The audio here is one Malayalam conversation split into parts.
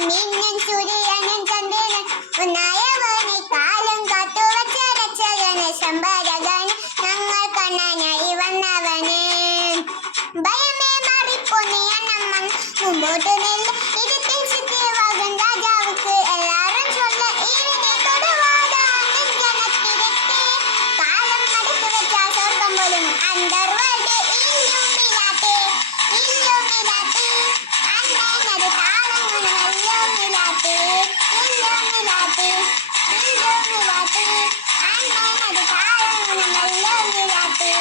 മിന്നും സൂര്യനും ചന്ദ്രനും ഒന്നായവനെ കാലം കാത്തു വച്ചരച്ചവന് സംഭരകന് ഞങ്ങൾ കാണാനായി വന്നവന്. ഭയമേ മാറിപ്പോ നീ അന്നമ്മൻ മുമ്പോട്ട് നെല്ല് ഇരുട്ടിൽ സിദ്ധിവാകും രാജാവുക്ക് എല്ലാരും ചൊല്ല ഈവിനെ കൊടുവാടാ ജനത്തിരത്തി കാലം അടുത്തു വെച്ച സ്വർഗം പോലും അന്തർവാട് ഇല്ലുമില്ലാത്തെ അന്നേനത് താളങ്ങളും എല്ലുമില്ലാത്തെ അന്നേനത് താളങ്ങളും എല്ലുമില്ലാത്തെ.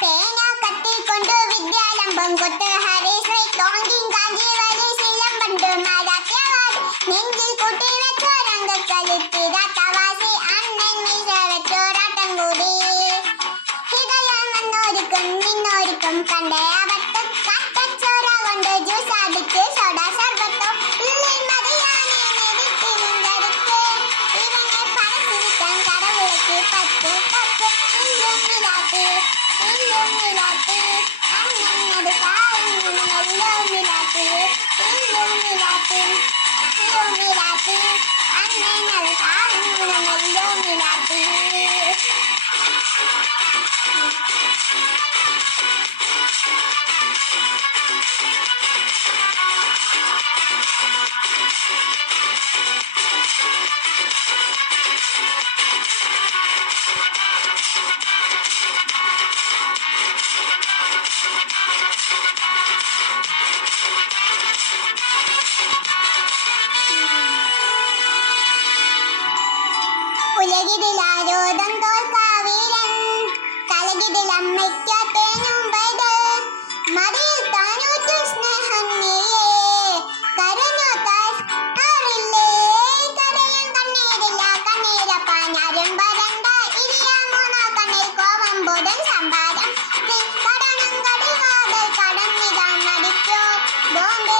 പേന കത്തിക്കൊണ്ടു വിദ്യാലംബം കൊട്ട് ഹരിശ്രീ തോങ്കി കാഞ്ചി വരി ശിലമ്പണ്ട് മരാത്യവാദി നെഞ്ചിൽ കൂട്ടി വെച്ചോരംഗക്കളിത്തിരാത്തവാസി അണ്ണൻ മീശ വെച്ചോരാട്ടം കൂടി ഹൃദയം വന്നൊരുക്കും നിന്നൊരുക്കും കണ്ടേ അവത്ത് കട്ടച്ചോറ കൊണ്ട് ജ്യൂസ് അടിച്ച് സോഡ സർബത്തോ ഉള്ളിൽ മതിയാനെ നെരുത്തിനുണ്ടരുത്ത് ഇവനെ പടച്ചിരിക്കാൻ കടവുളക്ക് പത്ത് പത്ത് ഇല്ലുമില്ലാത്ത് അന്നത് താളങ്ങളും എല്ലുമില്ലാത്ത് അന്നത് താളങ്ങളും എല്ലുമില്ലാത്ത്. ഉലകിടിലാരോധം തോൽക്കാവീരൻ തലകിടിലമ്മയ്ക്കാത്തേനും പട് മറിയിൽ താനൂറ്റു സ്നേഹം നീയേ കരഞ്ഞു താറില്ലേ കരയും കണ്ണീരില്ല കണ്ണീരപ്പാഞ്ഞാരും വരണ്ട ഇരിയാമൂന്നാ കണ്ണിൽ കോപം ബോധൻ സംഭാരം കടണം കടിവാതൽ കടന്നിടാൻ നടിക്കോ ബോംബെ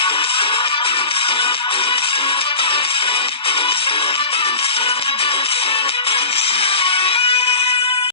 Thank you.